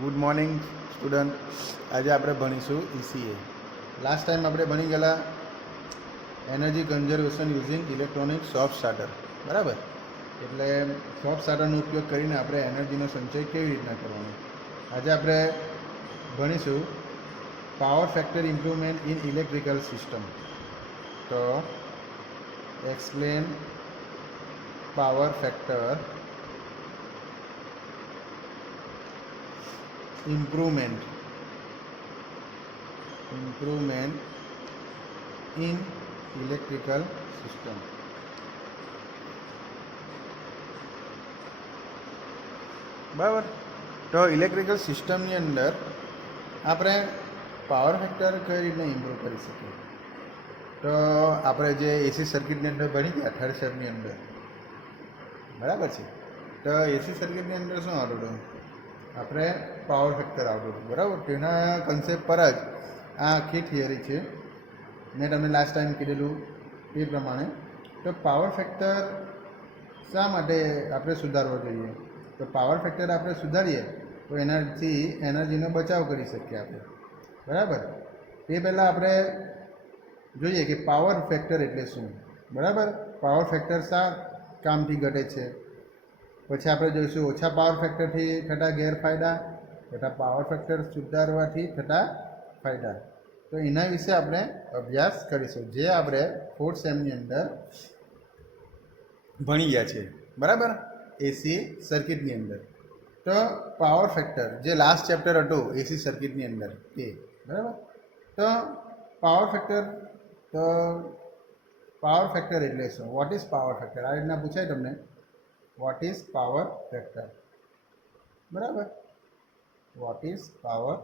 Good morning student. આજે આપણે ભણીશું ECA. Last time આપણે ભણી ગયેલા energy conservation using electronic soft starter, બરાબર. એટલે સોફ્ટ સ્ટાર્ટરનો ઉપયોગ કરીને આપણે એનર્જીનો સંચય કેવી રીતના કરવાનો. આજે આપણે ભણીશું power factor improvement in electrical system. તો explain power factor improvement in electrical system. બરાબર. તો ઇલેક્ટ્રિકલ સિસ્ટમની અંદર આપણે પાવર ફેક્ટર કઈ રીતના ઇમ્પ્રૂવ કરી શકીએ. તો આપણે જે એસી સર્કિટની અંદર ભણી ગયા થર્ડ સેમની અંદર, બરાબર છે. તો એસી સર્કિટની અંદર શું આવતું હતું, આપણે પાવર ફેક્ટર આવતું હતું, બરાબર. તેના કન્સેપ્ટ પર જ આ આખી થિયરી છે. મેં તમને લાસ્ટ ટાઈમ કીધેલું એ પ્રમાણે. તો પાવર ફેક્ટર શા માટે આપણે સુધારવો જોઈએ? તો પાવર ફેક્ટર આપણે સુધારીએ તો એનાથી એનર્જીનો બચાવ કરી શકીએ આપણે, બરાબર. તે પહેલાં આપણે જોઈએ કે પાવર ફેક્ટર એટલે શું, બરાબર. પાવર ફેક્ટર શા કામથી ઘટે છે. પછી આપણે જોઈશું ઓછા પાવર ફેક્ટરથી થતા ગેરફાયદા તથા પાવર ફેક્ટર સુધારવાથી થતા ફાયદા. તો એના વિશે આપણે અભ્યાસ કરીશું, જે આપણે ફોર્થ સેમની અંદર ભણી ગયા છે, બરાબર, એસી સર્કિટની અંદર. તો પાવર ફેક્ટર જે લાસ્ટ ચેપ્ટર હતું એસી સર્કિટની અંદર એ, બરાબર. તો પાવર ફેક્ટર એટલે શું? What is power factor? આ રીતના પૂછાય તમને, વોટ ઇઝ પાવર ફેક્ટર, બરાબર. What is power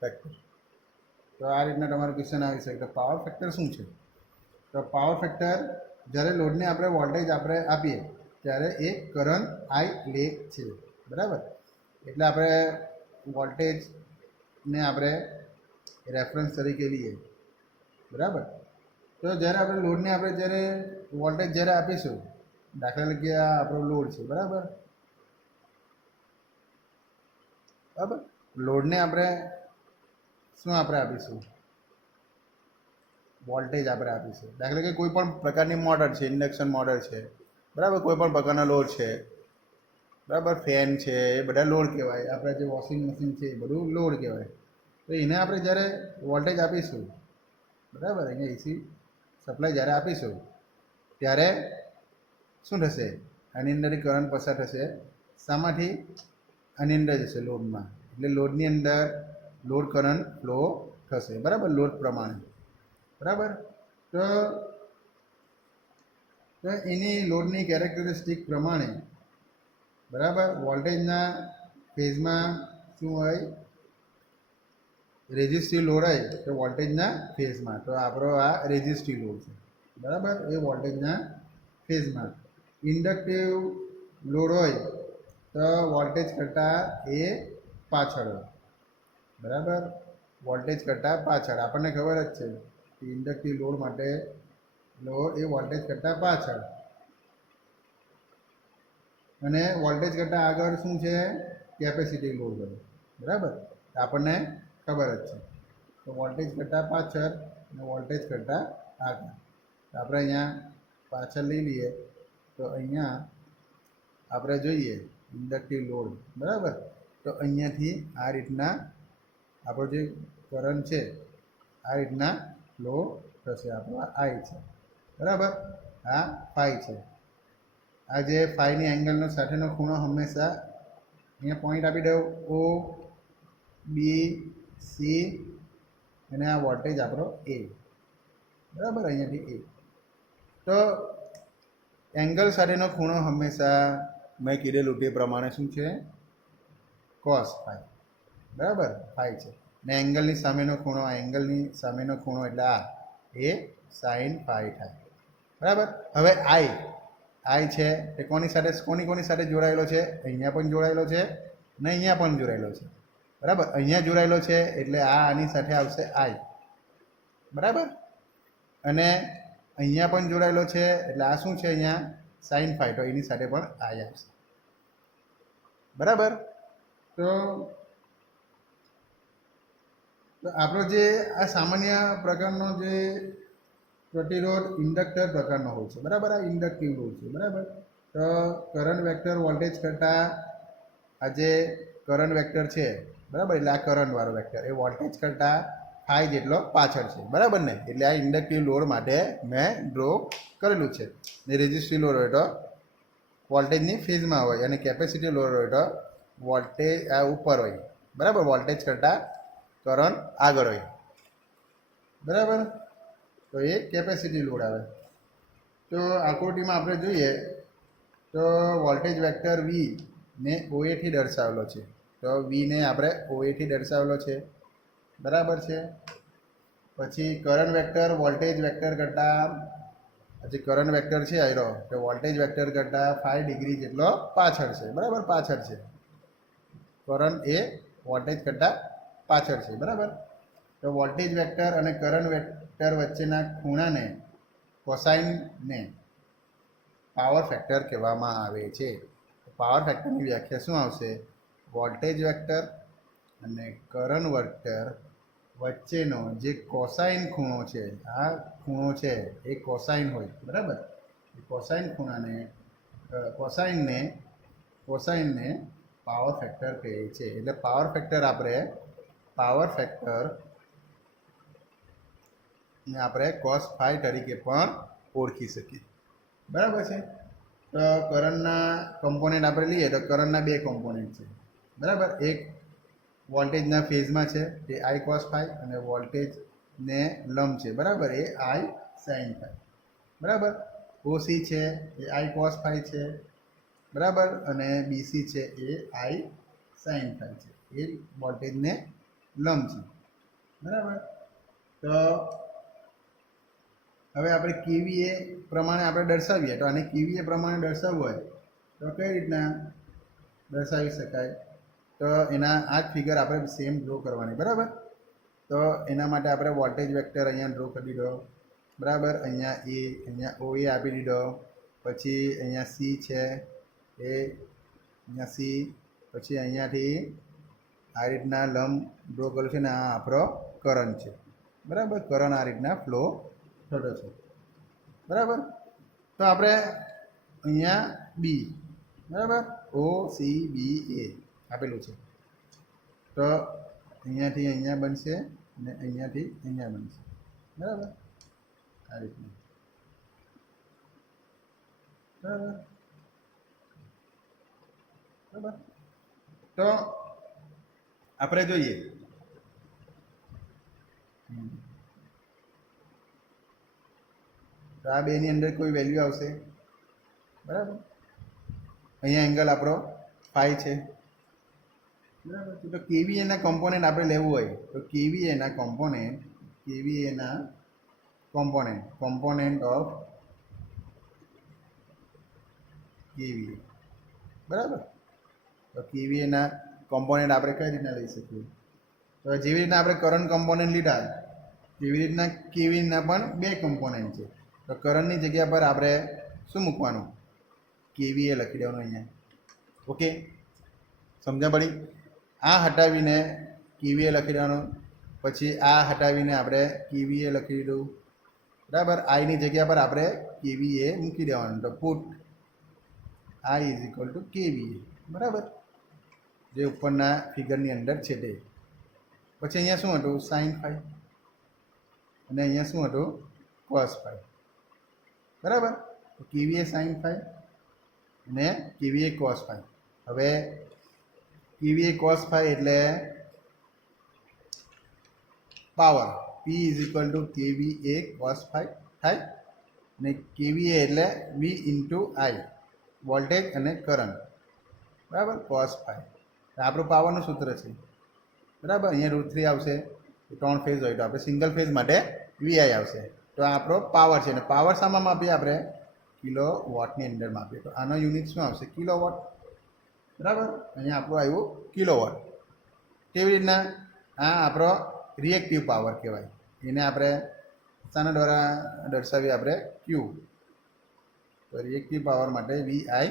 factor? તો આ રીતના તમારું ક્વેશ્ચન આવી શકે. તો પાવર ફેક્ટર શું છે? તો પાવર ફેક્ટર જ્યારે લોડને આપણે વોલ્ટેજ આપણે આપીએ ત્યારે એક કરંટ આઈ લે છે, બરાબર. એટલે આપણે વોલ્ટેજને આપણે રેફરન્સ તરીકે લઈએ, બરાબર. તો જ્યારે આપણે લોડને આપણે જ્યારે વોલ્ટેજ જ્યારે આપીશું, દાખલા તરીકે આ આપણો લોડ છે, બરાબર. લોડને આપણે શું આપણે આપીશું? વોલ્ટેજ આપણે આપીશું. દાખલા કે કોઈ પણ પ્રકારની મોટર છે, ઇન્ડક્શન મોટર છે, બરાબર. કોઈ પણ પ્રકારનો લોડ છે, બરાબર. ફેન છે, એ બધા લોડ કહેવાય. આપણે જે વોશિંગ મશીન છે એ બધું લોડ કહેવાય. તો એને આપણે જ્યારે વોલ્ટેજ આપીશું, બરાબર, અહીંયા એસી સપ્લાય જ્યારે આપીશું ત્યારે શું થશે? આની અંદરથી કરંટ પસાર થશે. શામાંથી? આની અંદર જશે, લોડમાં. એટલે લોડની અંદર લોડ કરંટ ફ્લો થશે, બરાબર, લોડ પ્રમાણે, બરાબર. તો એની લોડની કેરેક્ટરિસ્ટિક પ્રમાણે, બરાબર, વોલ્ટેજના ફેઝમાં શું હોય? રેઝિસ્ટિવ લોડ હોય તો વોલ્ટેજના ફેઝમાં. તો આપણો આ રેઝિસ્ટિવ લોડ છે, બરાબર, એ વોલ્ટેજના ફેઝમાં. ઇન્ડક્ટિવ લોડ હોય તો વોલ્ટેજ કરતાં એ પાછળ હોય, બરાબર. વોલ્ટેજ કરતાં પાછળ આપણને ખબર જ છે કે ઇન્ડક્ટિવ લોડ માટે લોડ એ વોલ્ટેજ કરતાં પાછળ, અને વોલ્ટેજ કરતાં આગળ શું છે? કેપેસિટી લોડ હોય, બરાબર. આપણને ખબર જ છે. તો વોલ્ટેજ કરતાં પાછળ અને વોલ્ટેજ કરતાં આગળ. આપણે અહીંયા પાછળ લઈ લઈએ તો અહીંયા આપણે જોઈએ ઇન્ડક્ટિવ લોડ, બરાબર. તો અહીંયાથી આ રીતના આપણો જે કરંટ છે આ રીતના ફ્લો થશે. આપણો આઈ છે, બરાબર. આ ફાઈ છે. આ જે ફાઈની એંગલનો સાથેનો ખૂણો હંમેશા અહીંયા પોઈન્ટ આપી દઉં, ઓ બી સી, અને આ વોલ્ટેજ આપણો એ, બરાબર, અહીંયાથી એ. તો એંગલ સાથેનો ખૂણો હંમેશા મેં કીધેલું તે પ્રમાણે શું છે? કોસ ફાઈ, બરાબર, ફાઈ છે. ને એંગલની સામેનો ખૂણો, આ એંગલની સામેનો ખૂણો એટલે આ એ સાઇન ફાઈ થાય, બરાબર. હવે આઈ છે એ કોની સાથે જોડાયેલો છે? અહીંયા પણ જોડાયેલો છે ને અહીંયા પણ જોડાયેલો છે, બરાબર. અહીંયા જોડાયેલો છે એટલે આ આની સાથે આવશે આઈ, બરાબર. અને અહીંયા પણ જોડાયેલો છે એટલે આ શું છે? અહીંયા સાઇન ફાઈ, તો એની સાથે પણ આઈ આવશે, બરાબર. તો તો આપણો જે આ સામાન્ય પ્રકારનો જે પ્રતિરોધ ઇન્ડક્ટર પ્રકારનો હોય છે, બરાબર. આ ઇન્ડક્ટિવ હોય છે, બરાબર. તો કરંટ વેક્ટર વોલ્ટેજ કરતાં આ જે કરંટ વેક્ટર છે, બરાબર, એટલે આ કરંટવાળો વેક્ટર એ વોલ્ટેજ કરતાં ફાઈ જેટલો પાછળ છે, બરાબર ને. એટલે આ ઇન્ડક્ટિવ લોડ માટે મેં ડ્રો કરેલું છે. ને રેઝિસ્ટિવ લોડ હોય તો વોલ્ટેજની ફેઝમાં હોય અને કેપેસિટી લોડ હોય તો વોલ્ટેજ આ ઉપર હોય, બરાબર, વોલ્ટેજ કરતાં કરંટ આગળ હોય, બરાબર. તો એ કેપેસિટી લોડ આવે. તો આકૃતિમાં આપણે જોઈએ તો વોલ્ટેજ વેક્ટર વી ને ઓએથી દર્શાવેલો છે. તો વીને આપણે ઓએથી દર્શાવેલો છે, બરાબર છે. પછી કરંટ વેક્ટર વોલ્ટેજ વેક્ટર કરતાં જે કરંટ વેક્ટર છે આયરો તો વોલ્ટેજ વેક્ટર કરતાં 5 ડિગ્રી જેટલો પાછળ છે, બરાબર, પાછળ છે. કરંટ એ વોલ્ટેજ કરતાં પાછળ છે, બરાબર. તો વોલ્ટેજ વેક્ટર અને કરંટ વેક્ટર વચ્ચેના ખૂણાને કોસાઇનને પાવર ફેક્ટર કહેવામાં આવે છે. પાવર ફેક્ટરની વ્યાખ્યા શું આવશે? વોલ્ટેજ વેક્ટર અને કરંટ વેક્ટર વચ્ચેનો જે કોસાઇન ખૂણો છે, આ ખૂણો છે એ કોસાઇન હોય, બરાબર. એ કોસાઇન ખૂણાને કોસાઇનને પાવર ફેક્ટર કહે છે. એટલે પાવર ફેક્ટર આપણે cos phi તરીકે પણ ઓળખી શકીએ, બરાબર છે. તો કરંટના કમ્પોનન્ટ આપણે લઈએ તો કરંટના બે કમ્પોનન્ટ છે, બરાબર. એક વોલ્ટેજના ફેઝમાં છે તે I cos phi અને વોલ્ટેજને લંબ છે, બરાબર, એ I sin phi, બરાબર. OC છે એ I cos phi છે, બરાબર, અને BC છે એ I sin phi છે, એ વોલ્ટેજને લંબ છે, બરાબર. તો હવે આપણે કેવીએ પ્રમાણે આપણે દર્શાવીએ તો આને કેવીએ પ્રમાણે દર્શાવવું હોય તો કઈ રીતના દર્શાવી શકાય? તો એના આ જ ફિગર આપણે સેમ ડ્રો કરવાની, બરાબર. તો એના માટે આપણે વોલ્ટેજ વેક્ટર અહીંયા ડ્રો કરી દીધો, બરાબર. અહીંયા OA આપી દીધો, પછી અહીંયા C છે એ અહીંયા C, પછી અહીંયાથી આ રીતના લંબ ડ્રો કર્યું છે ને આ આપણો કરંટ છે, બરાબર. કરંટ આ રીતના ફ્લો થતો છે, બરાબર. તો આપણે અહીંયા બી, બરાબર, OCBA આપેલું છે. તો અહીંયાથી અહીંયા બનશે અને અહીંયાથી અહીંયા બનશે, બરાબર, આ રીતનું, બરાબર, બરાબર. તો આપણે જોઈએ તો આ બેની અંદર કોઈ વેલ્યુ આવશે, બરાબર. અહીંયા એંગલ આપણો ફાઈ છે, બરાબર. તો કેવીએના કોમ્પોનન્ટ આપણે લેવું હોય તો કેવીએના કોમ્પોનન્ટ ઓફ કેવીએ, બરાબર. તો કેવીએના કોમ્પોનન્ટ આપણે કઈ રીતના લઈ શકીએ? તો જેવી રીતના આપણે કરંટ કોમ્પોનન્ટ લીધા તેવી રીતના કેવીના પણ બે કોમ્પોનન્ટ છે. તો કરંટની જગ્યા પર આપણે શું મૂકવાનું? કેવીએ લખી દેવાનું અહીંયા, ઓકે, સમજ્યા પડી? આ હટાવીને કેવીએ લખી દેવાનું, પછી આ હટાવીને આપણે કેવીએ લખી દીધું, બરાબર. આઈની જગ્યા પર આપણે કેવીએ મૂકી દેવાનું. તો put I is equal to kVA, બરાબર, જે ઉપરના ફિગરની અંદર છે તે. પછી અહીંયા શું હતું? સાઇન ફાઈ, અને અહીંયા શું હતું? કોસ ફાઈ, બરાબર. કેવીએ સાઇન ફાઈ અને કેવીએ કોસ ફાઈ. હવે કેવીએ કોસ ફાઈ એટલે power P is equal to KVA cos phi થાય, અને કેવીએ એટલે V ઇન્ટુ I, વોલ્ટેજ અને કરંટ, બરાબર, કોસ ફાઈ. આપણું પાવરનું સૂત્ર છે, બરાબર. અહીંયા √3 આવશે, 3 ફેઝ હોય તો આપણે સિંગલ ફેઝ માટે VI આવશે. તો આ આપણો પાવર છે, અને પાવર શામાં માપીએ આપણે? કિલો વોટની અંદર માપીએ. તો આનો યુનિટ શું આવશે? કિલો વોટ, બરાબર. અહીંયા આપણું આવ્યું કિલો વોટ. કેવી રીતના? આ આપણો રિએક્ટિવ પાવર કહેવાય. એને આપણે શાના દ્વારા દર્શાવીએ? આપણે Q. તો રિએક્ટિવ પાવર માટે VI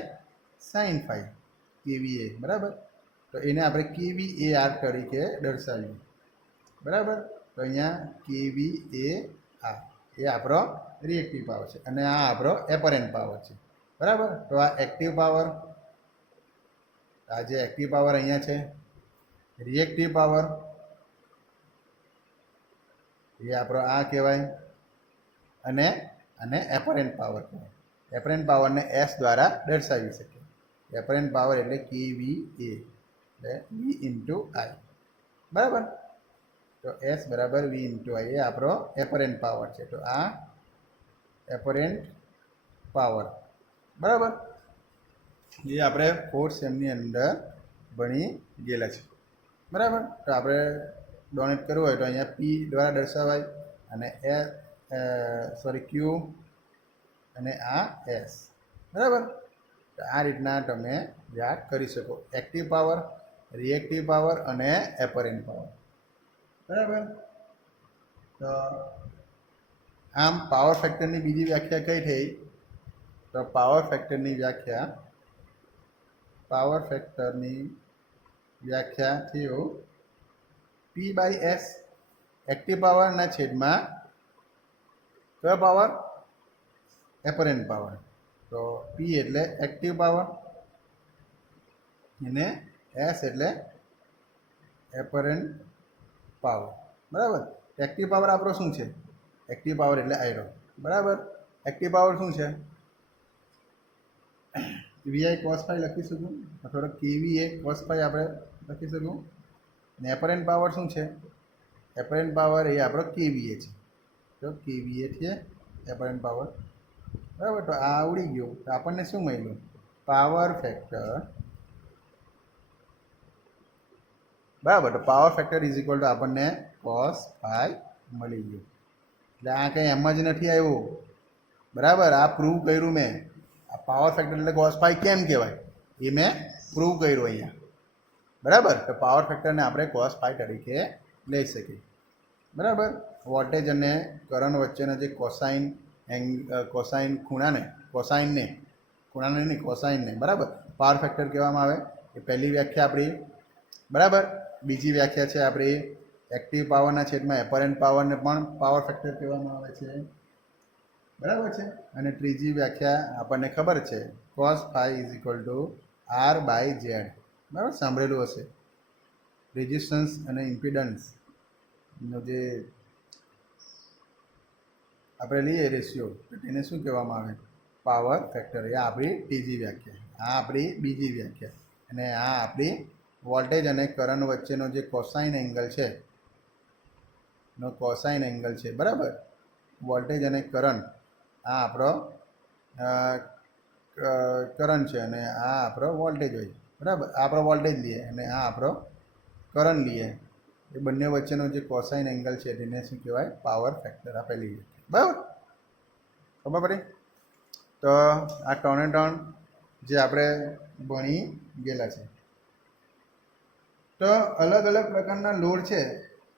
સાઇન ફાઈ કેવીએ, બરાબર. તો એને આપણે KVAR તરીકે દર્શાવીએ, બરાબર. તો અહીંયા કેવી એ આપણો રિએક્ટિવ પાવર છે અને આ આપણો એપરન્ટ પાવર છે. બરાબર. તો આ એક્ટિવ પાવર, આ જે એક્ટિવ પાવર અહીંયા છે, રિએક્ટિવ પાવર એ આપણો આ કહેવાય અને અને એપરન્ટ પાવર કહેવાય. એપરન્ટ પાવરને એસ દ્વારા દર્શાવી શકીએ. એપરન્ટ પાવર એટલે કેવી એ એટલે વી ઇન્ટુ આઈ. બરાબર. તો એસ બરાબર વી ઇન્ટુ આઈ એ આપણો એપરન્ટ પાવર છે. તો આ એપરન્ટ પાવર, બરાબર, એ આપણે ફોર્થ સેમની અંદર ભણી ગયેલા છે. બરાબર. તો આપણે ડોનેટ કરવું હોય તો અહીંયા પી દ્વારા દર્શાવાય અને ક્યુ અને આ એસ. બરાબર. તો આ રીતના તમે યાદ કરી શકો. એક્ટિવ પાવર, રિએક્ટિવ પાવર અને એપરન્ટ પાવર. બરાબર. તો આમ પાવર ફેક્ટરની બીજી વ્યાખ્યા કઈ થઈ? તો પાવર ફેક્ટરની વ્યાખ્યા થયું પી બાય એસ. એક્ટિવ પાવરના છેદમાં કયો પાવર? Apparent power. તો પી એટલે એક્ટિવ પાવર અને એસ એટલે એપરન્ટ પાવર. બરાબર. એક્ટિવ પાવર આપણો શું છે? એક્ટિવ પાવર એટલે આયરો. બરાબર. એક્ટિવ પાવર શું છે? વીઆઈ કોસ ફાઈ લખી શકું અથવા તો કેવી એ કોસ ફાઈ આપણે લખી શકું. અને એપરન્ટ પાવર શું છે? એપરન્ટ પાવર એ આપણો કેવીએ છે. તો કેવીએ છે એપરન્ટ પાવર. બરાબર. તો આ આવડી ગયું. તો આપણને શું મળ્યું? Power factor. બરાબર. તો power factor is equal two આપણને કોસ ફાઈ મળી ગયું. એટલે આ કંઈ એમ જ નથી આવ્યું. બરાબર. આ પ્રૂવ કર્યું મેં. આ પાવર ફેક્ટર એટલે કોસ ફાઈ કેમ કહેવાય એ મેં પ્રૂવ કર્યું અહીંયા. બરાબર. તો પાવર ફેક્ટરને આપણે કોસ ફાઈ તરીકે લઈ શકીએ. બરાબર. વોલ્ટેજ અને કરંટ વચ્ચેના જે કોસાઇન ખૂણાને બરાબર પાવર ફેક્ટર કહેવામાં આવે. એ પહેલી વ્યાખ્યા આપણી. બરાબર. બીજી વ્યાખ્યા છે આપણી એક્ટિવ પાવરના છેદમાં એપરન્ટ પાવરને પણ પાવર ફેક્ટર કહેવામાં આવે છે. બરાબર છે. અને ત્રીજી વ્યાખ્યા આપણને ખબર છે, cos phi is equal to R by Z. બરાબર. સાંભળેલું હશે. રેઝિસ્ટન્સ અને ઇમ્પિડન્સનો જે આપણે લઈએ રેશિયો, તેને શું કહેવામાં આવે? Power factor. એ આપણી ત્રીજી વ્યાખ્યા. આ આપણી બીજી વ્યાખ્યા. અને આ આપણી વોલ્ટેજ અને કરંટ વચ્ચેનો જે કોસાઇન એંગલ છે, બરાબર. વોલ્ટેજ અને કરંટ, આ આપણો કરંટ છે અને આ આપણો વોલ્ટેજ હોય. બરાબર. આ આપણો વોલ્ટેજ લઈએ અને આ આપણો કરંટ લઈએ. એ બંને વચ્ચેનો જે કોસાઇન એંગલ છે તેને શું કહેવાય? પાવર ફેક્ટર આપેલી. બરાબર. ખબર પડી? તો આ ટર્ન જે આપણે ભણી ગયેલા છે. તો અલગ અલગ પ્રકારના લોડ છે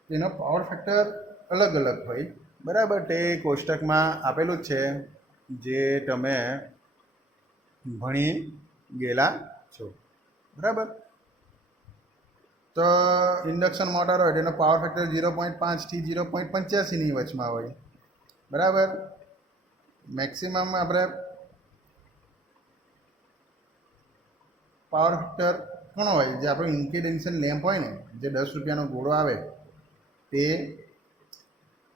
તેનો પાવર ફેક્ટર અલગ અલગ હોય. બરાબર. તે કોષ્ટકમાં આપેલું જ છે જે તમે ભણી ગયેલા છો. બરાબર. તો ઇન્ડક્શન મોટર હોય તેનો પાવર ફેક્ટર 0.5 થી 0.85ની વચમાં હોય. બરાબર. મેક્સિમમ આપણે પાવર ફેક્ટર ઘણો હોય. જે આપણો ઇન્કેડેન્શન લેમ્પ હોય ને, જે 10 રૂપિયાનો ઘોડો આવે, તે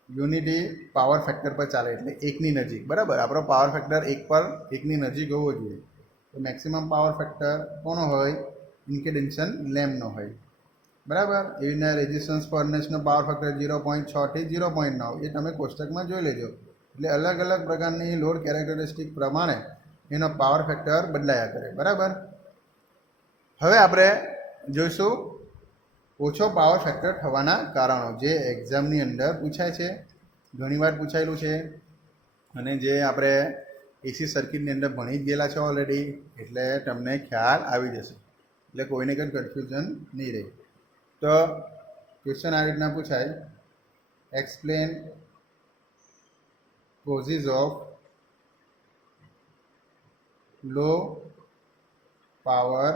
યુનિટી પાવર ફેક્ટર પર ચાલે એટલે એકની નજીક. બરાબર. આપણો પાવર ફેક્ટર એકની નજીક હોવો જોઈએ. તો મેક્સિમમ પાવર ફેક્ટર કોનો હોય? ઇન્કેડેન્શન લેમ્પનો હોય. બરાબર. એવી રીતના રેઝિસ્ટન્સ ફર્નેસનો પાવર ફેક્ટર 0.6 થી 0.9 એ તમે કોષ્ટકમાં જોઈ લેજો. એટલે અલગ અલગ પ્રકારની લોડ કેરેક્ટરિસ્ટિક પ્રમાણે એનો પાવર ફેક્ટર બદલાયા કરે. બરાબર. હવે આપણે જોઈશું ઓછો પાવર ફેક્ટર થવાના કારણો, જે એક્ઝામની અંદર પૂછાય છે, ઘણીવાર પૂછાયેલું છે અને જે આપણે એસી સર્કિટની અંદર ભણી જ ગયેલા છે ઓલરેડી. એટલે તમને ખ્યાલ આવી જશે. એટલે કોઈને કંઈ કન્ફ્યુઝન નહીં રહે. તો ક્વેશ્ચન આ રીતના પૂછાય, explain causes of low power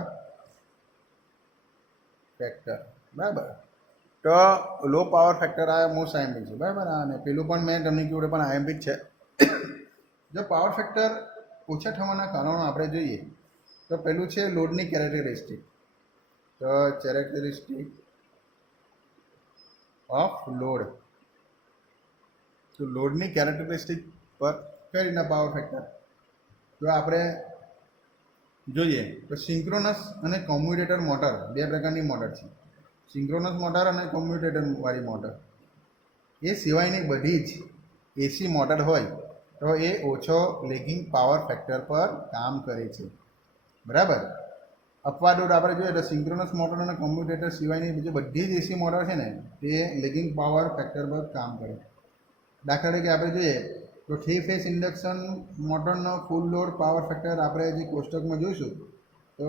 factor. બરાબર. તો લો પાવર ફેક્ટર આ મોસ્ટ આઈએમપી છે બરાબર. અને પેલું પણ મેં તમને કીધું પણ આઈએમપી જ છે. જો પાવર ફેક્ટર ઓછા થવાના કારણો આપણે જોઈએ તો પેલું છે લોડની કેરેક્ટરિસ્ટિક. તો કેરેક્ટરિસ્ટિક ઓફ લોડ, તો લોડની કેરેક્ટરિસ્ટિક પર કઈ રીતના પાવર ફેક્ટર, તો આપણે જોઈએ તો સિંક્રોનસ અને કોમ્યુટેટર મોટર બે પ્રકારની મોટર છે. સિંક્રોનસ મોટર અને કોમ્યુટેટર વાળી મોટર એ સિવાયની બધી જ એસી મોટર હોય તો એ ઓછો લેગિંગ પાવર ફેક્ટર પર કામ કરે છે બરાબર. અપવાદ લોડ આપણે જોઈએ તો સિંક્રોનસ મોટર અને કોમ્યુટેટર સિવાયની બીજી બધી જ એસી મોટર છે ને તે લેગિંગ પાવર ફેક્ટર પર કામ કરે. દાખલા તરીકે આપણે જોઈએ તો 3 phase induction મોટરનો full load power factor આપણે જે કોષ્ટકમાં જોઈશું તો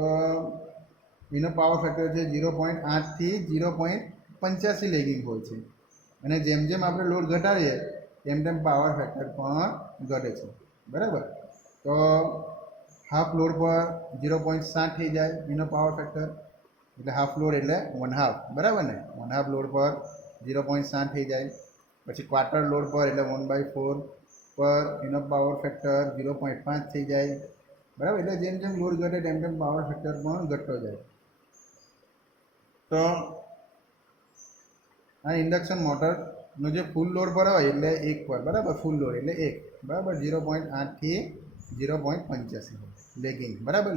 એનો પાવર ફેક્ટર છે 0.8 થી 0.85 લેગિંગ હોય છે. અને જેમ જેમ આપણે લોડ ઘટાડીએ તેમ તેમ પાવર ફેક્ટર પણ ઘટે છે બરાબર. તો હાફ લોડ પર 0.7 થઈ જાય એનો પાવર ફેક્ટર, એટલે હાફ લોડ એટલે 1/2 બરાબર ને. 1/2 લોડ પર 0.7 થઈ જાય. પછી ક્વાર્ટર લોડ પર એટલે 1/4 પર એનો પાવર ફેક્ટર 0.5 થઈ જાય બરાબર. એટલે જેમ જેમ લોડ ઘટે તેમ તેમ પાવર ફેક્ટર પણ ઘટતો જાય. તો આ ઇન્ડક્શન મોટરનો જે ફૂલ લોડ પર હોય એટલે 1 પર બરાબર, ફૂલ લોડ એટલે 1 બરાબર, 0.8 થી 0.85 લેગિંગ બરાબર.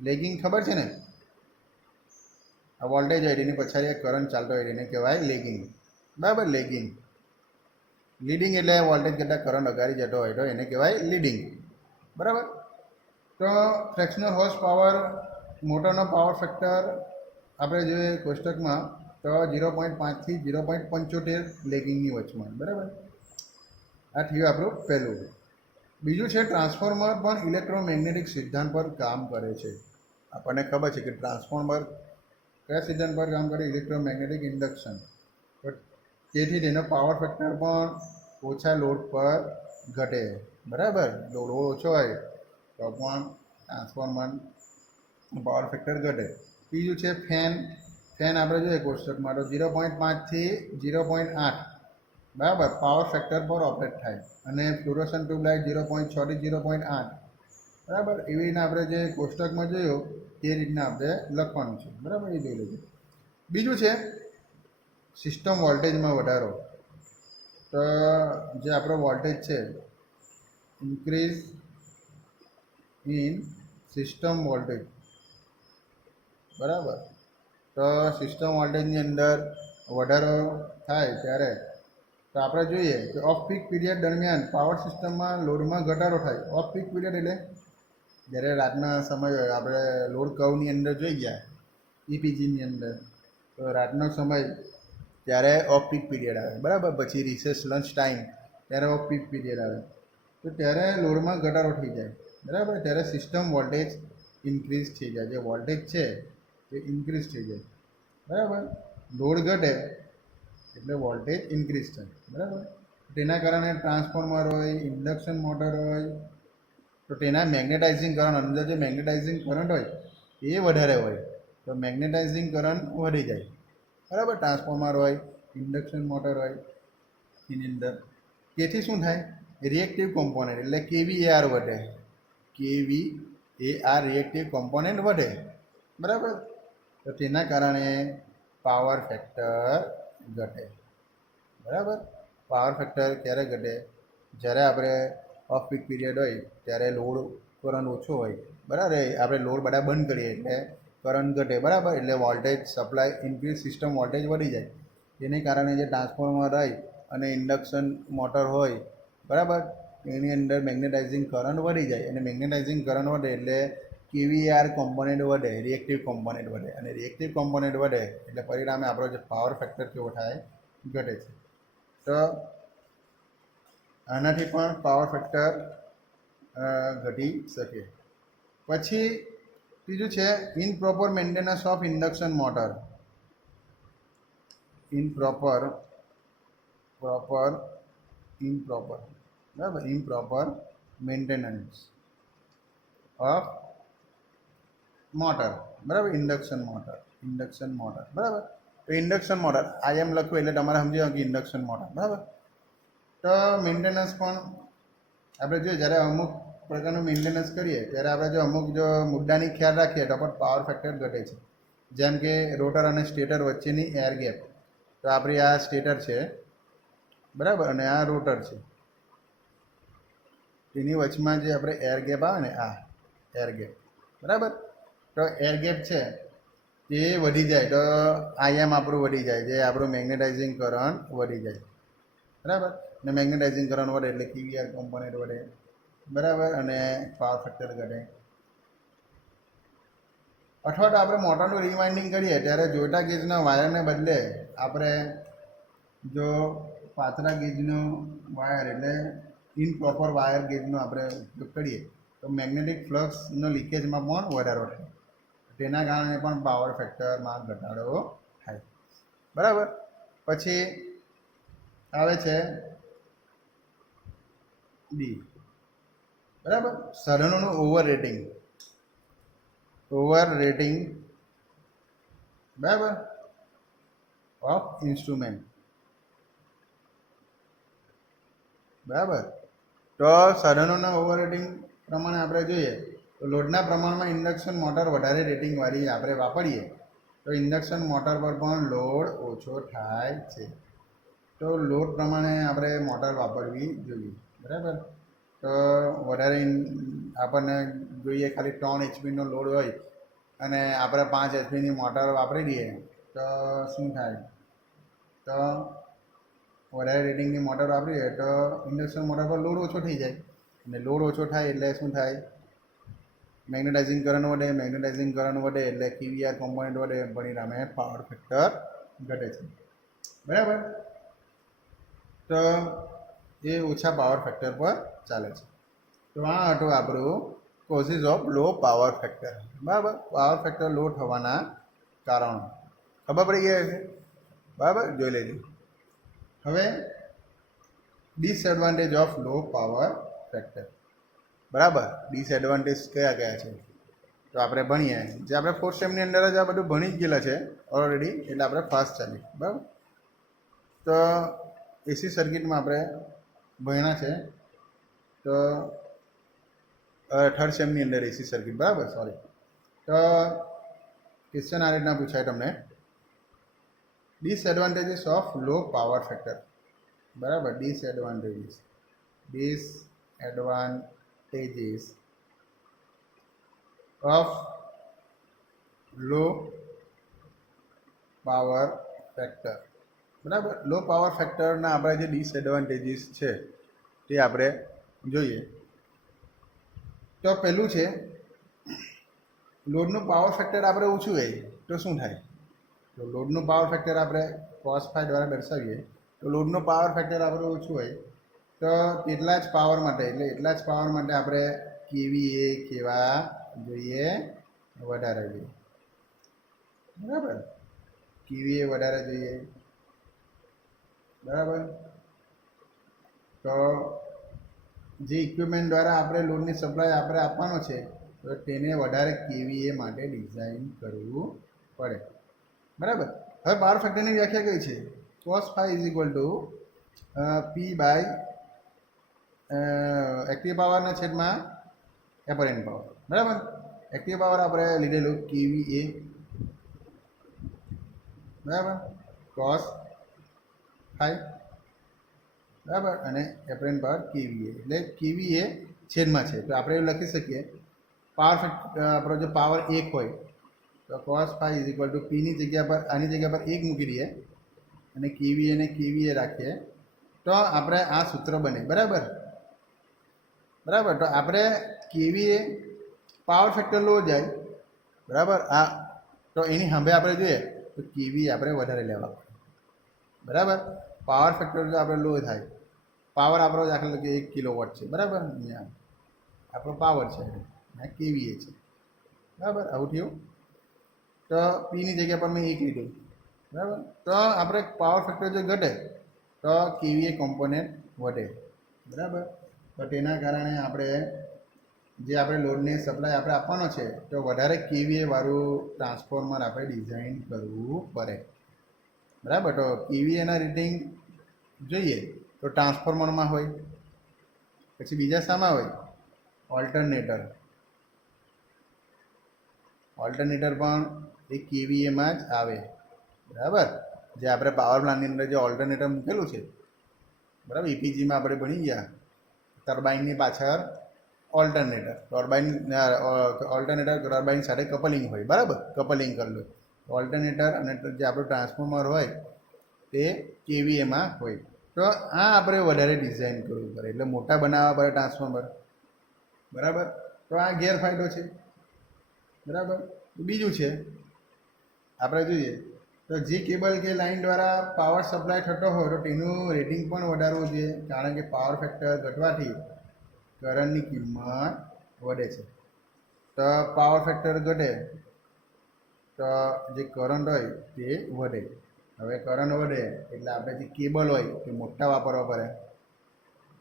લેગિંગ ખબર છે ને, આ વોલ્ટેજ હોય એની પછાડી એક કરંટ ચાલતો હોય એને કહેવાય લેગિંગ બરાબર. લીડિંગ એટલે વોલ્ટેજ કરતાં કરંટ અગાડી જતો હોય તો એને કહેવાય લીડિંગ બરાબર. તો fractional horse power મોટરનો power factor આપણે જોઈએ કોષ્ટકમાં તો 0.5 થી 0.75 લેગિંગની વચમાં બરાબર. આ થયું આપણું પહેલું. બીજું છે ટ્રાન્સફોર્મર પણ ઇલેક્ટ્રોમેગ્નેટિક સિદ્ધાંત પર કામ કરે છે. આપણને ખબર છે કે ટ્રાન્સફોર્મર કયા સિદ્ધાંત પર કામ કરે, ઇલેક્ટ્રોમેગ્નેટિક ઇન્ડક્શન. તેથી તેનો પાવર ફેક્ટર પણ ઓછા લોડ પર ઘટે બરાબર. લોડ ઓછો હોય તો પણ ટ્રાન્સફોર્મર પાવર ફેક્ટર ઘટે. ત્રીજું છે ફેન આપણે જોઈએ કોષ્ટકમાં તો 0.5 થી 0.8 બરાબર પાવર ફેક્ટર પર ઓપરેટ થાય. અને ફ્લોરોસન ટ્યુબલાઇટ 0.6 થી 0.8 બરાબર. એવી રીતના આપણે જે કોષ્ટકમાં જોયું તે રીતના આપણે લખવાનું છે બરાબર. એ જોઈ લેજો. બીજું છે સિસ્ટમ વોલ્ટેજમાં વધારો. તો જે આપણો વોલ્ટેજ છે ઇન્ક્રીઝ ઇન સિસ્ટમ વોલ્ટેજ બરાબર. તો સિસ્ટમ વોલ્ટેજની અંદર વધારો થાય ત્યારે તો આપણે જોઈએ કે ઓફ પીક પીરિયડ દરમિયાન પાવર સિસ્ટમમાં લોડમાં ઘટાડો થાય. ઓફ પીક પીરિયડ એટલે જ્યારે રાતના સમય હોય, આપણે લોડ કર્વની અંદર જોઈ ગયા ઈપીજીની અંદર તો રાતનો સમય ત્યારે ઓફ પીક પીરિયડ આવે બરાબર. પછી રિસેસ લંચ ટાઈમ ત્યારે ઓફ પીક પીરિયડ આવે તો ત્યારે લોડમાં ઘટાડો થઈ જાય બરાબર. ત્યારે સિસ્ટમ વોલ્ટેજ ઇન્ક્રીઝ થઈ જાય. જે વોલ્ટેજ છે તે ઇન્ક્રીઝ થઈ જાય બરાબર. લોડ ઘટે એટલે વોલ્ટેજ ઇન્ક્રીઝ થાય બરાબર. તેના કારણે ટ્રાન્સફોર્મર હોય, ઇન્ડક્શન મોટર હોય તો તેના મેગ્નેટાઇઝિંગ કરંટ, અંદર જે મેગ્નેટાઇઝિંગ કરંટ હોય એ વધારે હોય તો મેગ્નેટાઇઝિંગ કરંટ વધી જાય બરાબર. ટ્રાન્સફોર્મર હોય, ઇન્ડક્શન મોટર હોય એની અંદર. તેથી શું થાય, રિએક્ટિવ કોમ્પોનન્ટ એટલે કેવીએઆર વધે. કેવીએઆર રિએક્ટિવ કોમ્પોનન્ટ વધે બરાબર. તો તેના કારણે પાવર ફેક્ટર ઘટે બરાબર. પાવર ફેક્ટર ક્યારે ઘટે, જ્યારે આપણે ઓફ પીક પીરિયડ હોય ત્યારે લોડ કરંટ ઓછો હોય બરાબર. આપણે લોડ બધા બંધ કરીએ એટલે કરંટ ઘટે બરાબર. એટલે voltage supply increase, system voltage વધી જાય. તેને કારણે જે ટ્રાન્સફોર્મર હોય અને ઇન્ડક્શન મોટર હોય બરાબર એની અંદર મેગ્નેટાઇઝિંગ કરંટ વધી જાય. અને મેગ્નેટાઇઝિંગ કરંટ વધે એટલે કેવીઆર કોમ્પોનન્ટ વધે, રિએક્ટિવ કોમ્પોનન્ટ વધે. અને રિએક્ટિવ કોમ્પોનન્ટ વધે એટલે પરિણામે આપણો જે પાવર ફેક્ટર કેવો થાય, ઘટે છે. તો આનાથી પણ પાવર ફેક્ટર ઘટી શકે. પછી ત્રીજું છે improper maintenance of induction motor. Improper maintenance of motor બરાબર. ઇન્ડક્શન મોટર બરાબર. તો ઇન્ડક્શન મોટર આઈએમ લખ્યું એટલે તમારે સમજી જવાનું કે ઇન્ડક્શન મોટર, બરાબર. તો મેન્ટેનન્સ પણ આપણે જોઈએ જ્યારે અમુક પ્રકારનું મેન્ટેનન્સ કરીએ ત્યારે આપણે જો અમુક જો મુદ્દાની ખ્યાલ રાખીએ તો પણ પાવર ફેક્ટર ઘટે છે. જેમ કે રોટર અને સ્ટેટર વચ્ચેની એર ગેપ. તો આપણી આ સ્ટેટર છે, બરાબર, અને આ રોટર છે. એની વચમાં જે આપણે એર ગેપ આવે ને, આ એર ગેપ, બરાબર. તો એર ગેપ છે એ વધી જાય તો આઈએમ આપણું વધી જાય, જે આપણું મેગ્નેટાઇઝિંગ કરંટ વધી જાય, બરાબર. અને મેગ્નેટાઇઝિંગ કરંટ વધે એટલે કેવીઆર કોમ્પોનન્ટ વધે, બરાબર, અને પાવર ફેક્ટર ઘટે. અથવા તો આપણે મોટરનું રીવાઇન્ડિંગ કરીએ ત્યારે જોઈતા ગેજના વાયરને બદલે આપણે જો પાતળા ગેજનો વાયર એટલે ઇનપ્રોપર વાયર ગેજનો આપણે ઉપયોગ કરીએ તો મેગ્નેટિક ફ્લક્સનો લીકેજમાં પણ વધારો થાય. તેના કારણે પણ પાવર ફેક્ટરમાં ઘટાડો થાય, બરાબર. પછી આવે છે ડી, બરાબર, સાધનોનું ઓવર રેટિંગ, બરાબર, ઓફ ઇન્સ્ટ્રુમેન્ટ, બરાબર. તો સાધનોના ઓવર રેટિંગ પ્રમાણે આપણે જોઈએ તો લોડના પ્રમાણમાં ઇન્ડક્શન મોટર વધારે રેટિંગવાળી આપણે વાપરીએ તો ઇન્ડક્શન મોટર પર પણ લોડ ઓછો થાય છે. તો લોડ પ્રમાણે આપણે મોટર વાપરવી જોઈએ, બરાબર. તો વધારે આપણને જોઈએ ખાલી 3 HP લોડ હોય અને આપણે 5 HP મોટર વાપરી દઈએ તો શું થાય? તો વધારે રેટિંગની મોટર વાપરીએ તો ઇન્ડક્શન મોટર પર લોડ ઓછો થઈ જાય, અને લોડ ઓછો થાય એટલે શું થાય? મેગ્નેટાઇઝિંગ કરંટ વધે એટલે કેવીઆર કોમ્પોનન્ટ વધે, પરિણામે પાવર ફેક્ટર ઘટે છે, બરાબર. તો એ ઓછા પાવર ફેક્ટર પર ચાલે છે. તો આ હતું આપણું causes of low power factor, બરાબર. પાવર ફેક્ટર લો થવાના કારણો ખબર પડી ગયા છે, બરાબર, જોઈ લેજો. હવે disadvantage of low power factor, બરાબર. ડિસએડવાન્ટેજ કયા કયા છે તો આપણે ભણીએ. જે આપણે 4th સેમની અંદર જ આ બધું ભણી જ ગયેલા છે ઓલરેડી, એટલે આપણે ફાસ્ટ ચાલીએ, બરાબર. તો એસી સર્કિટમાં આપણે ભણ્યા છે. તો 3rd સેમની અંદર એસી સર્કિટ, બરાબર, સોરી. તો ક્વેશ્ચન આ રીતના પૂછાય તમને, disadvantages of low power factor, બરાબર. Disadvantages of low power factor, બરાબર. લો પાવર ફેક્ટરના આપણે જે ડિસએડવાન્ટેજીસ છે તે આપણે જોઈએ. તો પહેલું છે લોડનું પાવર ફેક્ટર આપણે ઓછું હોય તો શું થાય? તો લોડનું પાવર ફેક્ટર આપણે cos phi દ્વારા દર્શાવીએ તો લોડનું પાવર ફેક્ટર આપણે ઓછું હોય તો એટલા જ પાવર માટે આપણે કેવીએ કેવા જોઈએ? વધારે જોઈએ, બરાબર. કેવીએ વધારે જોઈએ, બરાબર. તો જે ઇક્વિપમેન્ટ દ્વારા આપણે લોડની સપ્લાય આપણે આપવાનો છે તો તેને વધારે કેવીએ માટે ડિઝાઇન કરવું પડે, બરાબર. હવે પાવર ફેક્ટરની વ્યાખ્યા કઈ છે? cos phi is equal to P by active પાવરના છેદમાં એપરન્ટ પાવર, બરાબર. એક્ટિવ પાવર આપણે લીધેલું કેવીએ, બરાબર, cos phi, બરાબર, અને એપરન્ટ પાવર કેવીએ, એટલે કેવીએ છેદમાં છે. તો આપણે એવું લખી શકીએ પાવર ફેક્ટર આપણો જો પાવર 1 હોય તો cos phi is equal to પીની જગ્યા પર આની જગ્યા પર 1 મૂકી દઈએ અને કેવીએ રાખીએ તો આપણે આ સૂત્ર બને, બરાબર. તો આપણે કેવીએ પાવર ફેક્ટર લો જાય, બરાબર. આ તો એની સામે આપણે જોઈએ તો કેવી આપણે વધારે લેવા પડે, બરાબર. પાવર ફેક્ટર જો આપણે લો થાય, પાવર આપણો દાખલા કે 1 કિલોવોટ છે, બરાબર. અહીંયા આપણો પાવર છે, અહીંયા કેવીએ છે, બરાબર. આવું થયું. તો પીની જગ્યા પર મેં 1 લીધું, બરાબર. તો આપણે પાવર ફેક્ટર જો ઘટે તો કેવીએ કોમ્પોનન્ટ વધે, બરાબર. તો તેના કારણે આપણે લોડને સપ્લાય આપણે આપવાનો છે તો વધારે કેવીએ વાળું ટ્રાન્સફોર્મર આપણે ડિઝાઇન કરવું પડે, બરાબર. તો કેવીએના રેટિંગ જોઈએ તો ટ્રાન્સફોર્મરમાં હોય, પછી બીજા શામાં હોય? ઓલ્ટરનેટર. ઓલ્ટરનેટર પણ એ કેવીએમાં જ આવે, બરાબર. જે આપણે પાવર પ્લાન્ટની અંદર જે ઓલ્ટરનેટર મૂકેલું છે, બરાબર, ઈપીજીમાં આપણે ભણી ગયા, ટર્બાઇનની પાછળ ઓલ્ટરનેટર, ઓલ્ટરનેટર ટર્બાઇન સાથે કપલિંગ હોય, બરાબર, કપલિંગ કરેલું. ઓલ્ટરનેટર અને જે આપણું ટ્રાન્સફોર્મર હોય તે કેવીએમાં હોય. તો આ આપણે વધારે ડિઝાઇન કરવું પડે, એટલે મોટા બનાવવા પડે ટ્રાન્સફોર્મર, બરાબર. તો આ ગેરફાયદો છે, બરાબર. બીજું છે આપણે જોઈએ તો જે કેબલ કે લાઇન દ્વારા પાવર સપ્લાય થતો હોય તો તેનું રેટિંગ પણ વધારવું જોઈએ, કારણ કે પાવર ફેક્ટર ઘટવાથી કરંટની કિંમત વધે છે. તો પાવર ફેક્ટર ઘટે તો જે કરંટ હોય તે વધે. હવે કરંટ વધે એટલે આપણે જે કેબલ હોય તે મોટા વાપરવા પડે,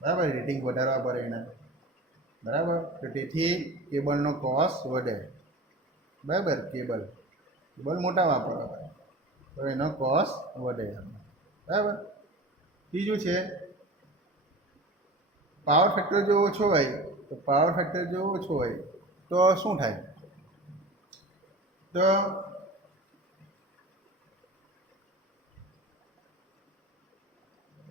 બરાબર, રેટિંગ વધારવા પડે એના, બરાબર. તો તેથી કેબલનો કોસ્ટ વધે, બરાબર. કેબલ મોટા વાપરવા પડે તો એનો કોસ્ટ વધે, બરાબર. ત્રીજું છે પાવર ફેક્ટર જો ઓછો હોય તો શું થાય? તો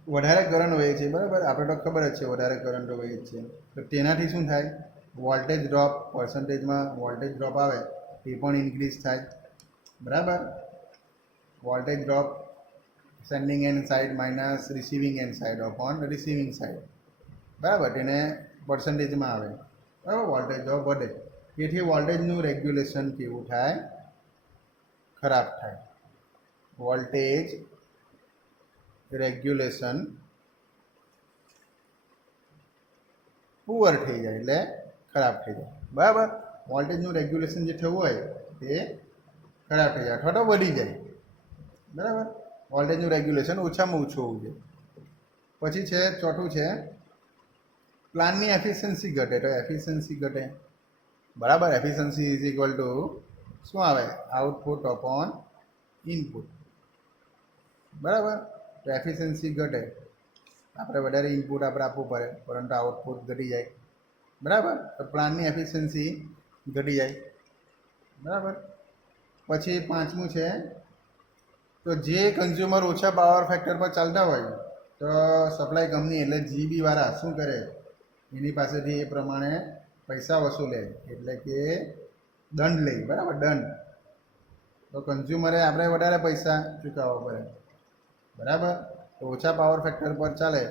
વધારે કરંટ વહે છે, બરાબર. આપણે તો ખબર જ છે વધારે કરંટ વહે છે તો તેનાથી શું થાય? વોલ્ટેજ ડ્રોપ, પર્સન્ટેજમાં વોલ્ટેજ ડ્રોપ આવે તે પણ ઇન્ક્રીઝ થાય, બરાબર. Voltage drop sending end side minus receiving end side upon receiving side, બરાબર. તેને પર્સન્ટેજમાં આવે, બરાબર. વોલ્ટેજ ડ્રોપ વધે તેથી વોલ્ટેજનું રેગ્યુલેશન કેવું થાય? ખરાબ થાય. વોલ્ટેજ રેગ્યુલેશન પુઅર થઈ જાય એટલે ખરાબ થઈ જાય, બરાબર. વોલ્ટેજનું રેગ્યુલેશન જે થવું હોય તે ખરાબ થઈ જાય અથવા તો વધી જાય, બરાબર. વોલ્ટેજનું રેગ્યુલેશન ઓછામાં ઓછું હોવું જોઈએ. પછી છે ચોથું છે પ્લાનની એફિશિયન્સી ઘટે. તો એફિશિયન્સી ઘટે, બરાબર. એફિશિયન્સી ઇઝ ઇક્વલ ટુ શું આવે? આઉટપુટ અપોન ઇનપુટ, બરાબર. તો એફિશિયન્સી ઘટે, આપણે વધારે ઇનપુટ આપણે આપવું પડે પરંતુ આઉટપુટ ઘટી જાય, બરાબર. તો પ્લાનની એફિશિયન્સી ઘટી જાય, બરાબર. પછી પાંચમું છે તો જે કન્ઝ્યુમર ઓછા પાવર ફેક્ટર પર ચાલતા હોય તો સપ્લાય કંપની એટલે જીબી વાળા શું કરે? એની પાસેથી એ પ્રમાણે પૈસા વસૂલે, એટલે કે દંડ લે, બરાબર, દંડ. તો કન્ઝ્યુમરે આપણે વધારે પૈસા ચૂકવવા પડે, બરાબર. તો ઓછા પાવર ફેક્ટર પર ચાલે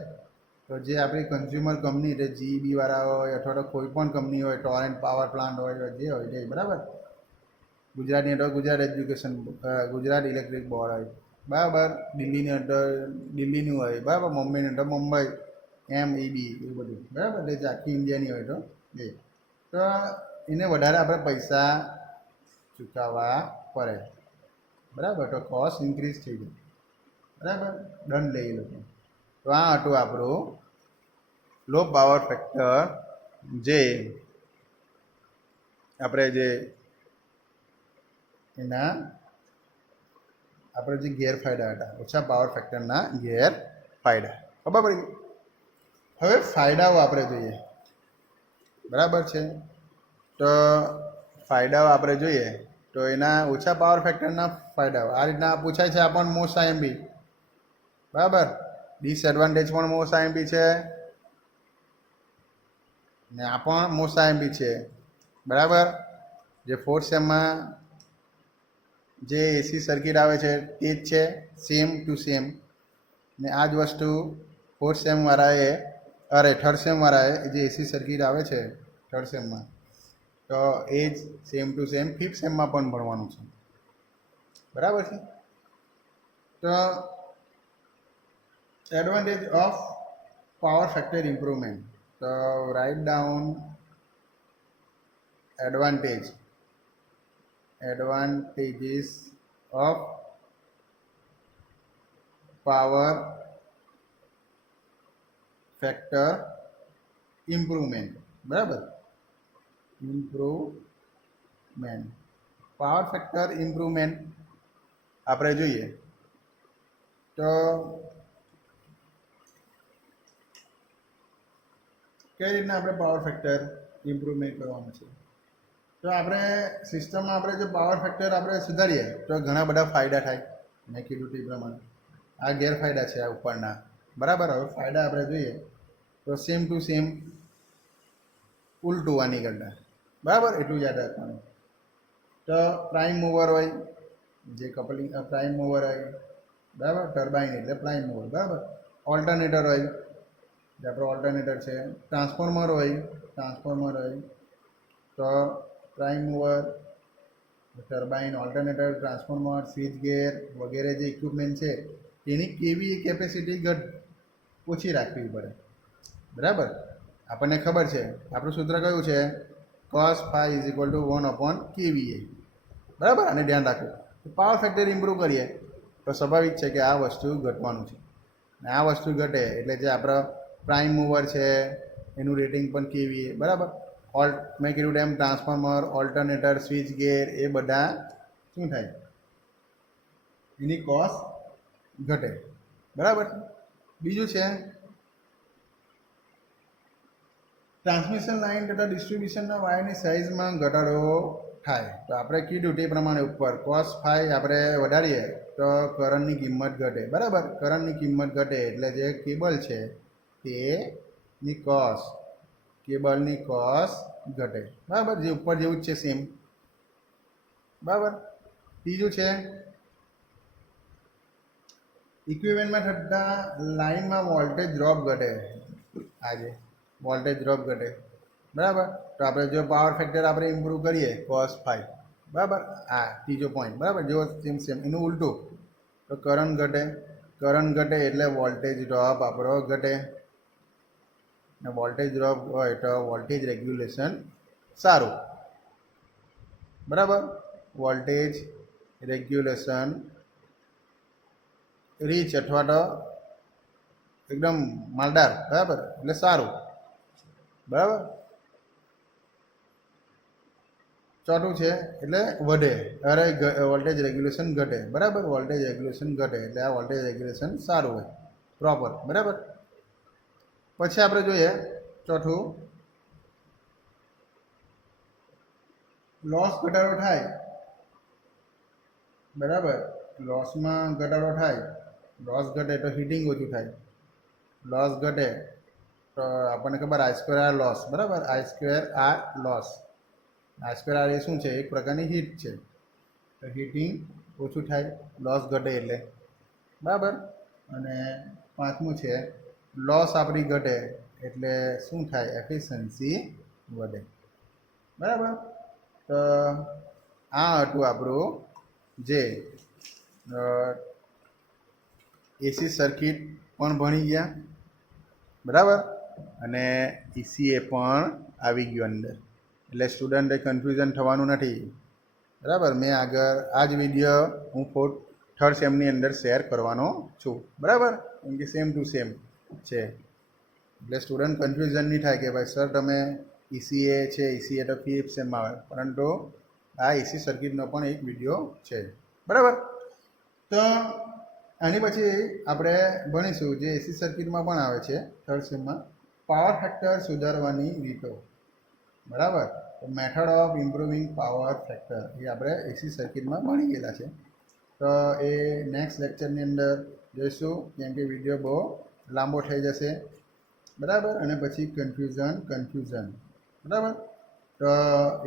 તો જે આપણી કન્ઝ્યુમર કંપની એટલે જીબી વાળા હોય અથવા તો કોઈ પણ કંપની હોય, ટોરેન્ટ પાવર પ્લાન્ટ હોય, જે હોય તે, બરાબર. ગુજરાતની અંદર ગુજરાત ઇલેક્ટ્રિક બોર્ડ હોય, બરાબર. દિલ્હીની અંદર દિલ્હીનું હોય, બરાબર. મુંબઈની અંદર મુંબઈ MEB એવું બધું, બરાબર. એટલે આખી ઇન્ડિયાની હોય તો એને વધારે આપણે પૈસા ચૂકવવા પડે, બરાબર. તો કોસ્ટ ઇન્ક્રીઝ થઈ જાય, બરાબર. દંડ લઈ લોકો. તો આ હતું આપણું લો પાવર ફેક્ટર, જે આપણે જે એના આપણે જે ગેરફાયદા હતા, ઓછા પાવર ફેક્ટરના ગેરફાયદા ખબર પડી. હવે ફાયદાઓ આપણે જોઈએ, બરાબર છે. તો ફાયદાઓ આપણે જોઈએ તો એના ઓછા પાવર ફેક્ટરના ફાયદાઓ આ રીતના પૂછાય છે. આ પણ મોસ્ટ આઈએમપી, બરાબર. ડિસએડવાન્ટેજ પણ મોસ્ટ આઈએમપી છે ને આ પણ મોસ્ટ આઈએમપી છે, બરાબર. જે ફોર્થ સેમમાં જે એસી સર્કિટ આવે છે તે જ છે, સેમ ટુ સેમ. ને આ જ વસ્તુ ફોર્થ સેમવાળાએ થર્ડ સેમવાળાએ જે એસી સર્કિટ આવે છે થર્ડ સેમમાં, તો એ જ સેમ ટુ સેમ ફિફ્થ સેમમાં પણ ભણવાનું છે, બરાબર છે. તો advantage of power factor improvement. તો right down advantages of power factor improvement, બરાબર. ઇમ્પ્રુવમેન્ટ, પાવર ફેક્ટર ઇમ્પ્રુવમેન્ટ આપણે જોઈએ તો કઈ રીતના આપણે પાવર ફેક્ટર ઇમ્પ્રુવમેન્ટ કરવાનું છે? તો આપણે સિસ્ટમમાં આપણે જો પાવર ફેક્ટર આપણે સુધારીએ તો ઘણા બધા ફાયદા થાય. મેં કીધું તે પ્રમાણે આ ગેરફાયદા છે આ ઉપરના. બરાબર. હવે ફાયદા આપણે જોઈએ તો સેમ ટુ સેમ ઉલટું આની કરતાં. બરાબર, એટલું યાદ રાખવાનું. તો પ્રાઇમ મૂવર હોય, જે કપલિંગ પ્રાઇમ મૂવર હોય, બરાબર, ટર્બાઇન એટલે પ્રાઇમ મૂવર, બરાબર. ઓલ્ટરનેટર હોય, જે આપણો ઓલ્ટરનેટર છે. ટ્રાન્સફોર્મર હોય તો prime mover, turbine, alternator, transformer, switchgear વગેરે જે ઇક્વિપમેન્ટ છે તેની કેવી કેપેસિટી ઓછી રાખવી પડે. બરાબર. આપણને ખબર છે આપણું સૂત્ર કયું છે? cos phi = 1/kVA. બરાબર. અને ધ્યાન રાખવું, પાવર ફેક્ટર ઇમ્પ્રૂવ કરીએ તો સ્વાભાવિક છે કે આ વસ્તુ ઘટવાનું છે. અને આ વસ્તુ ઘટે એટલે જે આપણો પ્રાઇમ મૂવર છે એનું રેટિંગ પણ કેવીએ. બરાબર. મેં કીધું એમ ટ્રાન્સફોર્મર, ઓલ્ટરનેટર, સ્વિચ ગેર એ બધા શું થાય? એની કોસ્ટ ઘટે. બરાબર. બીજું છે ટ્રાન્સમિશન લાઇન તથા ડિસ્ટ્રીબ્યુશનના વાયરની સાઇઝમાં ઘટાડો થાય. તો આપણે કીધું તે પ્રમાણે ઉપર cos phi આપણે વધારીએ તો કરંટની કિંમત ઘટે. બરાબર. કરંટની કિંમત ઘટે એટલે જે કેબલ છે તેની કોસ્ટ, કેબલની કોસ્ટ ઘટે. બરાબર. જે ઉપર જેવું જ છે સેમ. બરાબર. ત્રીજું છે ઇક્વિપમેન્ટમાં થતા લાઇનમાં વોલ્ટેજ ડ્રોપ ઘટે. આજે વોલ્ટેજ ડ્રોપ ઘટે. બરાબર. તો આપણે જો પાવર ફેક્ટર આપણે ઇમ્પ્રૂવ કરીએ cos phi. બરાબર. આ ત્રીજો પોઈન્ટ. બરાબર. જેવો સેમ એનું ઉલટું તો કરંટ ઘટે. કરંટ ઘટે એટલે વોલ્ટેજ ડ્રોપ આપણો ઘટે. ને વોલ્ટેજ ડ્રોપ હોય તો વોલ્ટેજ રેગ્યુલેશન સારું. બરાબર. વોલ્ટેજ રેગ્યુલેશન રીચ અથવા તો એકદમ માલદાર. બરાબર. એટલે સારું. બરાબર. ચોથું છે એટલે વધે. અરે વોલ્ટેજ રેગ્યુલેશન ઘટે. બરાબર. વોલ્ટેજ રેગ્યુલેશન ઘટે એટલે આ વોલ્ટેજ રેગ્યુલેશન સારું હોય, પ્રોપર. બરાબર. પછી આપણે જોઈએ ચોથું, લોસ ઘટાડો થાય. બરાબર. લોસમાં ઘટાડો થાય. લોસ ઘટે તો હીટિંગ ઓછું થાય. લોસ ઘટે તો આપણને ખબર I² લોસ. બરાબર. I² loss. I² એ શું છે? એક પ્રકારની હીટ છે. તો હીટિંગ ઓછું થાય લોસ ઘટે એટલે. બરાબર. અને પાંચમું છે લોસ આપણી ઘટે એટલે શું થાય? એફિશિયન્સી વધે. બરાબર. તો આ હતું આપણું જે એસી સર્કિટ પણ ભણી ગયા. બરાબર. અને ECA પણ આવી ગયું અંદર. એટલે સ્ટુડન્ટે કન્ફ્યુઝન થવાનું નથી. બરાબર. મેં આગળ આ જ વિડીયો હું થર્ડ સેમની અંદર શેર કરવાનો છું. બરાબર. કેમ કે સેમ ટુ સેમ છે એટલે સ્ટુડન્ટ કન્ફ્યુઝન નહીં થાય કે ભાઈ સર તમે ECA છે, ECA તો ફિફ્થ સેમમાં આવે, પરંતુ આ એસી સર્કિટનો પણ એક વિડીયો છે. બરાબર. તો આની પછી આપણે ભણીશું જે એસી સર્કિટમાં પણ આવે છે થર્ડ સેમમાં, પાવર ફેક્ટર સુધારવાની રીતો. બરાબર. તો method of improving power factor એ આપણે એસી સર્કિટમાં ભણી ગયેલા છે. તો એ નેક્સ્ટ લેક્ચરની અંદર જોઈશું, કેમ કે વિડીયો બહુ લાંબો થઈ જશે. બરાબર. અને પછી કન્ફ્યુઝન. બરાબર. તો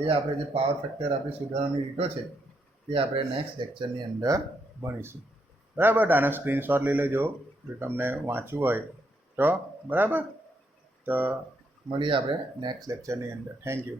એ આપણે જે પાવર ફેક્ટર આપણી સુધારવાની રીતો છે તે આપણે નેક્સ્ટ લેક્ચરની અંદર ભણીશું. બરાબર. આનો સ્ક્રીનશોટ લઈ લેજો જો તમને વાંચવું હોય તો. બરાબર. તો મળીએ આપણે નેક્સ્ટ લેક્ચરની અંદર. Thank you.